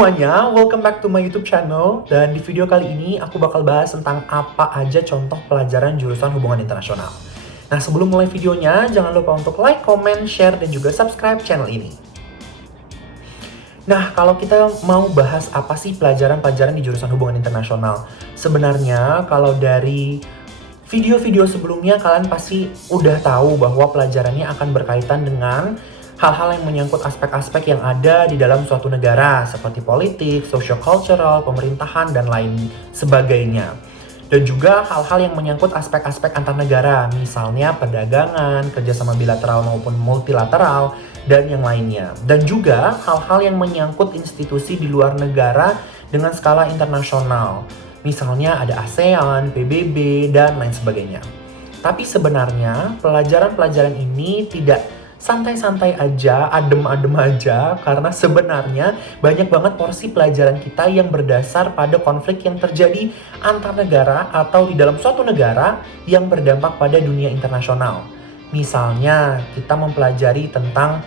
semuanya, welcome back to my YouTube channel. Dan di video kali ini aku bakal bahas tentang apa aja contoh pelajaran jurusan hubungan internasional. Nah, sebelum mulai videonya, jangan lupa untuk like, comment, share, dan juga subscribe channel ini. Nah, kalau kita mau bahas apa sih pelajaran-pelajaran di jurusan hubungan internasional, sebenarnya kalau dari video-video sebelumnya kalian pasti udah tahu bahwa pelajarannya akan berkaitan dengan hal-hal yang menyangkut aspek-aspek yang ada di dalam suatu negara seperti politik, socio-cultural, pemerintahan, dan lain sebagainya. Dan juga hal-hal yang menyangkut aspek-aspek antar negara, misalnya perdagangan, kerjasama bilateral maupun multilateral, dan yang lainnya. Dan juga hal-hal yang menyangkut institusi di luar negara dengan skala internasional. Misalnya ada ASEAN, PBB, dan lain sebagainya. Tapi sebenarnya pelajaran-pelajaran ini tidak santai-santai aja, adem-adem aja, karena sebenarnya banyak banget porsi pelajaran kita yang berdasar pada konflik yang terjadi antar negara atau di dalam suatu negara yang berdampak pada dunia internasional. Misalnya, kita mempelajari tentang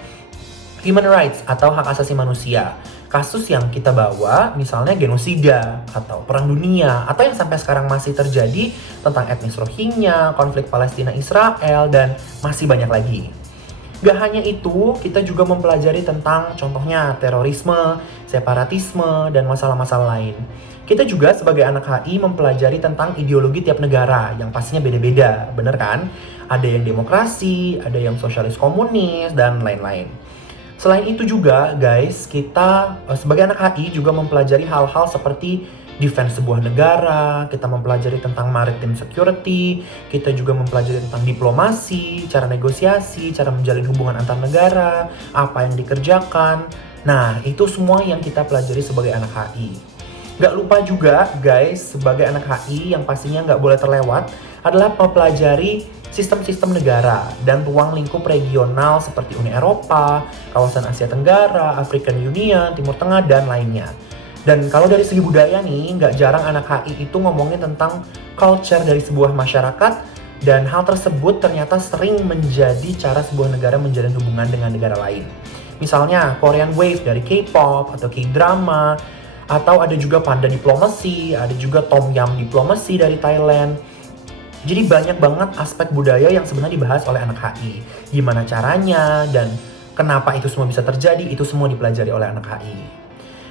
human rights atau hak asasi manusia. Kasus yang kita bawa misalnya genosida atau perang dunia atau yang sampai sekarang masih terjadi tentang etnis Rohingya, konflik Palestina-Israel, dan masih banyak lagi. Gak hanya itu, kita juga mempelajari tentang contohnya terorisme, separatisme, dan masalah-masalah lain. Kita juga sebagai anak HI mempelajari tentang ideologi tiap negara yang pastinya beda-beda, bener kan? Ada yang demokrasi, ada yang sosialis komunis, dan lain-lain. Selain itu juga guys, kita sebagai anak HI juga mempelajari hal-hal seperti defense sebuah negara, kita mempelajari tentang maritime security, kita juga mempelajari tentang diplomasi, cara negosiasi, cara menjalin hubungan antar negara, apa yang dikerjakan. Nah, itu semua yang kita pelajari sebagai anak HI. Gak lupa juga guys, sebagai anak HI yang pastinya gak boleh terlewat adalah mempelajari sistem-sistem negara dan ruang lingkup regional seperti Uni Eropa, kawasan Asia Tenggara, African Union, Timur Tengah, dan lainnya. Dan kalau dari segi budaya nih, nggak jarang anak HI itu ngomongin tentang culture dari sebuah masyarakat, dan hal tersebut ternyata sering menjadi cara sebuah negara menjalin hubungan dengan negara lain. Misalnya Korean Wave dari K-pop atau K-drama, atau ada juga Panda Diplomacy, ada juga Tom Yum Diplomacy dari Thailand. Jadi banyak banget aspek budaya yang sebenarnya dibahas oleh anak HI. Gimana caranya dan kenapa itu semua bisa terjadi, itu semua dipelajari oleh anak HI.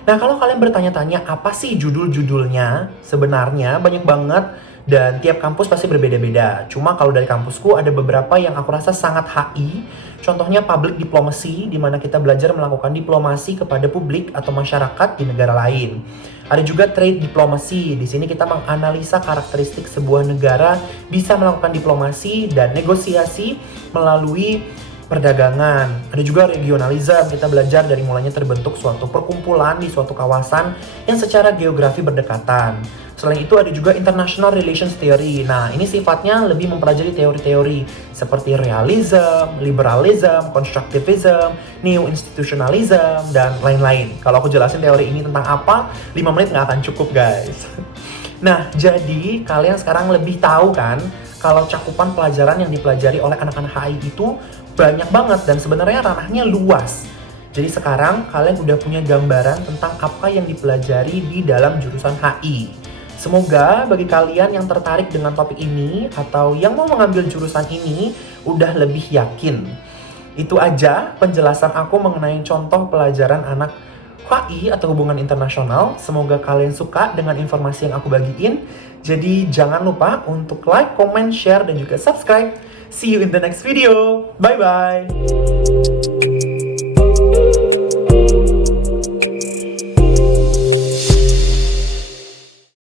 Nah, kalau kalian bertanya-tanya apa sih judul-judulnya, sebenarnya banyak banget dan tiap kampus pasti berbeda-beda. Cuma kalau dari kampusku ada beberapa yang aku rasa sangat HI. Contohnya public diplomacy, di mana kita belajar melakukan diplomasi kepada publik atau masyarakat di negara lain. Ada juga trade diplomacy, di sini kita menganalisa karakteristik sebuah negara bisa melakukan diplomasi dan negosiasi melalui perdagangan. Ada juga regionalism, kita belajar dari mulanya terbentuk suatu perkumpulan di suatu kawasan yang secara geografi berdekatan. Selain itu ada juga international relations theory. Nah, ini sifatnya lebih mempelajari teori-teori seperti realism, liberalism, constructivism, neo-institutionalism, dan lain-lain. Kalau aku jelasin teori ini tentang apa, 5 menit nggak akan cukup guys. Nah, jadi kalian sekarang lebih tahu kan kalau cakupan pelajaran yang dipelajari oleh anak-anak HI itu banyak banget dan sebenarnya ranahnya luas. Jadi sekarang kalian udah punya gambaran tentang apa yang dipelajari di dalam jurusan HI. Semoga bagi kalian yang tertarik dengan topik ini atau yang mau mengambil jurusan ini udah lebih yakin. Itu aja penjelasan aku mengenai contoh pelajaran anak HI atau hubungan internasional. Semoga kalian suka dengan informasi yang aku bagiin. Jadi jangan lupa untuk like, comment, share, dan juga subscribe. See you in the next video. Bye-bye.